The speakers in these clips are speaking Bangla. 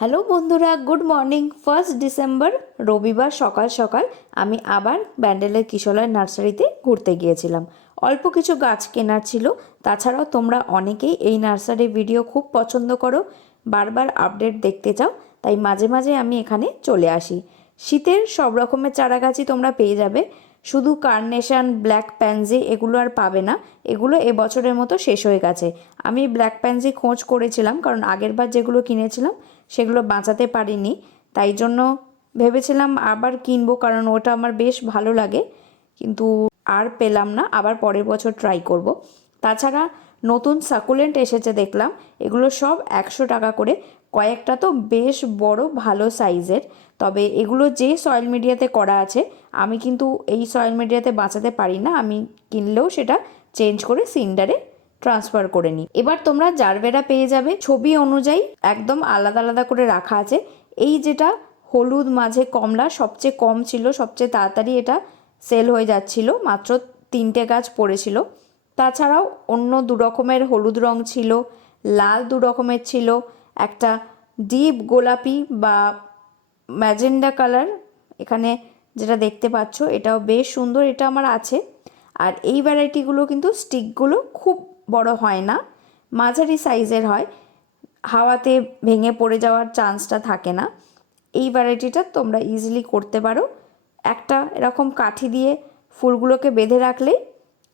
হ্যালো বন্ধুরা, গুড মর্নিং। 1 ডিসেম্বর রবিবার সকাল সকাল আমি আবার ব্যান্ডেলের কিশলয় নার্সারিতে ঘুরতে গিয়েছিলাম। অল্প কিছু গাছ কেনার ছিল। তাছাড়াও তোমরা অনেকেই এই নার্সারির ভিডিও খুব পছন্দ করো, বারবার আপডেট দেখতে চাও, তাই মাঝে মাঝে আমি এখানে চলে আসি। শীতের সব রকমের চারা গাছই তোমরা পেয়ে যাবে, শুধু কার্নেশন, ব্ল্যাক প্যানজি এগুলো আর পাবে না। এগুলো এবছরের মতো শেষ হয়ে গেছে। আমি ব্ল্যাক প্যানজি খোঁজ করেছিলাম, কারণ আগেরবার যেগুলো কিনেছিলাম সেগুলো বাঁচাতে পারিনি, তাই জন্য ভেবেছিলাম আবার কিনবো, কারণ ওটা আমার বেশ ভালো লাগে, কিন্তু আর পেলাম না। আবার পরের বছর ট্রাই করব। তাছাড়া নতুন সাকুলেন্ট এসেছে দেখলাম, এগুলো সব 100 টাকা করে। কয়েকটা তো বেশ বড় ভালো সাইজের, তবে এগুলো যে সয়েল মিডিয়াতে করা আছে, আমি কিন্তু এই সয়েল মিডিয়াতে বাঁচাতে পারি না। আমি কিনলেও সেটা চেঞ্জ করে সিন্ডারে ট্রান্সফার করে নিই। এবার তোমরা জারবেরা পেয়ে যাবে, ছবি অনুযায়ী একদম আলাদা আলাদা করে রাখা আছে। এই যেটা হলুদ মাঝে কমলা সবচেয়ে কম ছিল, সবচেয়ে তাড়াতাড়ি এটা সেল হয়ে যাচ্ছিল, মাত্র 3টে গাছ পড়েছিল। তাছাড়াও অন্য 2 রকমের হলুদ রং ছিল, লাল 2 রকমের ছিল, একটা ডিপ গোলাপি বা ম্যাজেন্ডা কালার এখানে যেটা দেখতে পাচ্ছ, এটাও বেশ সুন্দর, এটা আমার আছে। আর এই ভ্যারাইটিগুলো কিন্তু স্টিকগুলো খুব বড় হয় না, মাঝারি সাইজের হয়, হাওয়াতে ভেঙে পড়ে যাওয়ার চান্সটা থাকে না। এই ভ্যারাইটিটা তোমরা ইজিলি করতে পারো। একটা এরকম কাঠি দিয়ে ফুলগুলোকে বেঁধে রাখলেই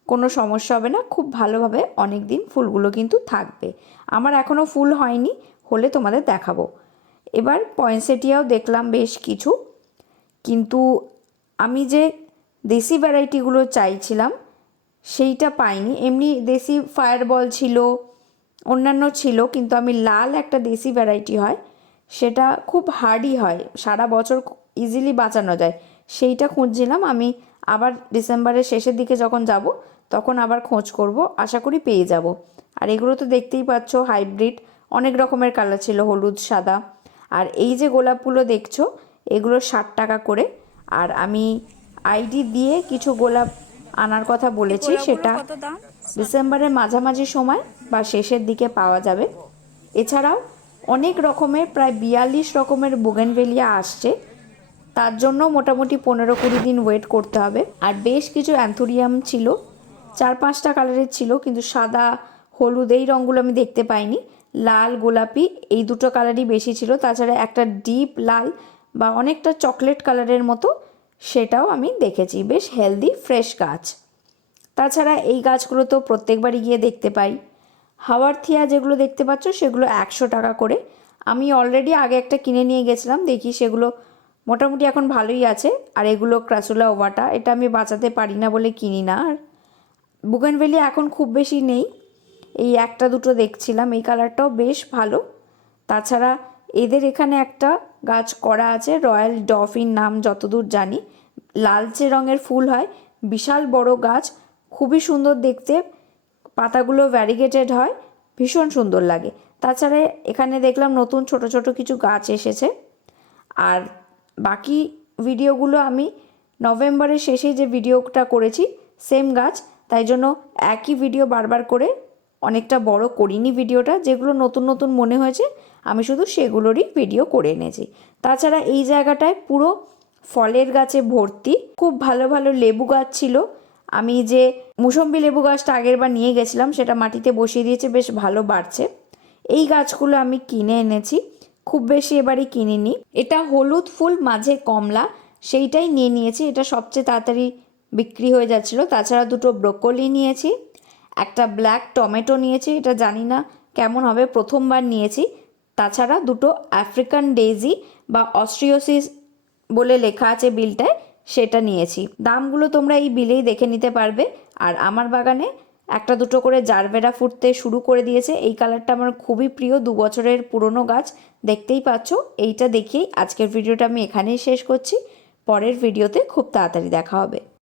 কোনো সমস্যা হবে না, খুব ভালোভাবে অনেক দিন ফুলগুলো কিন্তু থাকবে। আমার এখনও ফুল হয়নি, হলে তোমাদের দেখাবো। এবার পয়েন্সেটিয়াও দেখলাম বেশ কিছু, কিন্তু আমি যে দেশি ভ্যারাইটিগুলো চাইছিলাম সেইটা পাইনি। এমনি দেশি ফায়ারবল ছিল, অন্যান্য ছিল, কিন্তু আমি লাল একটা দেশি ভ্যারাইটি হয়, সেটা খুব হার্ডি হয়, সারা বছর ইজিলি বাঁচানো যায়, সেইটা খুঁজছিলাম। আমি আবার ডিসেম্বরের শেষের দিকে যখন যাব তখন আবার খোঁজ করব, আশা করি পেয়ে যাব। আর এগুলো তো দেখতেই পাচ্ছ হাইব্রিড, অনেক রকমের কালার ছিল, হলুদ, সাদা। আর এই যে গোলাপগুলো দেখছো, এগুলো 60 টাকা করে। আর আমি আইডি দিয়ে কিছু গোলাপ আনার কথা বলেছি, সেটা ডিসেম্বরের মাঝামাঝি সময় বা শেষের দিকে পাওয়া যাবে। এছাড়াও অনেক রকমের, প্রায় 42 রকমের বোগেনভেলিয়া আসছে, তার জন্য মোটামুটি 15-20 দিন ওয়েট করতে হবে। আর বেশ কিছু অ্যান্থোরিয়াম ছিল, 4-5টা কালারের ছিল, কিন্তু সাদা, হলুদ এই রঙগুলো আমি দেখতে পাইনি। লাল, গোলাপি এই দুটো কালারই বেশি ছিল। তাছাড়া একটা ডিপ লাল বা অনেকটা চকলেট কালারের মতো, সেটাও আমি দেখেছি। বেশ হেলদি ফ্রেশ গাছ। তাছাড়া এই গাছগুলো তো প্রত্যেকবারই গিয়ে দেখতে পাই। হাওয়ারথিয়া যেগুলো দেখতে পাচ্ছ সেগুলো 100 টাকা করে। আমি অলরেডি আগে একটা কিনে নিয়ে গেছিলাম, দেখি সেগুলো মোটামুটি এখন ভালোই আছে। আর এগুলো ক্রাসুলা ওভাটা, এটা আমি বাঁচাতে পারি না বলে কিনি না। আর বুগেনভেলিয়া এখন খুব বেশি নেই, এই একটা দুটো দেখছিলাম, এই কালারটাও বেশ ভালো। তাছাড়া এদের এখানে একটা গাছ করা আছে, রয়্যাল ডফিন নাম যতদূর জানি, লালচে রঙের ফুল হয়, বিশাল বড় গাছ, খুবই সুন্দর দেখতে, পাতাগুলো ভ্যারিগেটেড হয়, ভীষণ সুন্দর লাগে। তাছাড়া এখানে দেখলাম নতুন ছোট ছোট কিছু গাছ এসেছে। আর বাকি ভিডিওগুলো আমি নভেম্বরের শেষে যে ভিডিওটা করেছি সেম গাছ, তাই জন্য একই ভিডিও বারবার করে অনেকটা বড় করিনি ভিডিওটা। যেগুলো নতুন নতুন মনে হয়েছে আমি শুধু সেগুলোরই ভিডিও করে এনেছি। তাছাড়া এই জায়গাটায় পুরো ফলের গাছে ভর্তি, খুব ভালো ভালো লেবু গাছ ছিল। আমি যে মুসম্বি লেবু গাছটা আগেরবার নিয়ে গেছিলাম সেটা মাটিতে বসিয়ে দিয়েছে, বেশ ভালো বাড়ছে। এই গাছগুলো আমি কিনে এনেছি, খুব বেশি এবারে কিনিনি। এটা হলুদ ফুল মাঝে কমলা, সেইটাই নিয়ে নিয়েছি, এটা সবচেয়ে তাড়াতাড়ি বিক্রি হয়ে যাচ্ছিলো। তাছাড়া দুটো ব্রোকলি নিয়েছি, একটা ব্ল্যাক টমেটো নিয়েছি, এটা জানি না কেমন হবে, প্রথমবার নিয়েছি। তাছাড়া দুটো আফ্রিকান ডেইজি বা অস্ট্রিওসিস বলে লেখা আছে বিলটায়, সেটা নিয়েছি। দামগুলো তোমরা এই বিলেই দেখে নিতে পারবে। আর আমার বাগানে একটা দুটো করে জারবেরা ফুটতে শুরু করে দিয়েছে। এই কালারটা আমার খুবই প্রিয়, 2 বছরের পুরনো গাছ, দেখতেই পাচ্ছ। এইটা দেখিয়েই আজকের ভিডিওটা আমি এখানেই শেষ করছি। পরের ভিডিওতে খুব তাড়াতাড়ি দেখা হবে।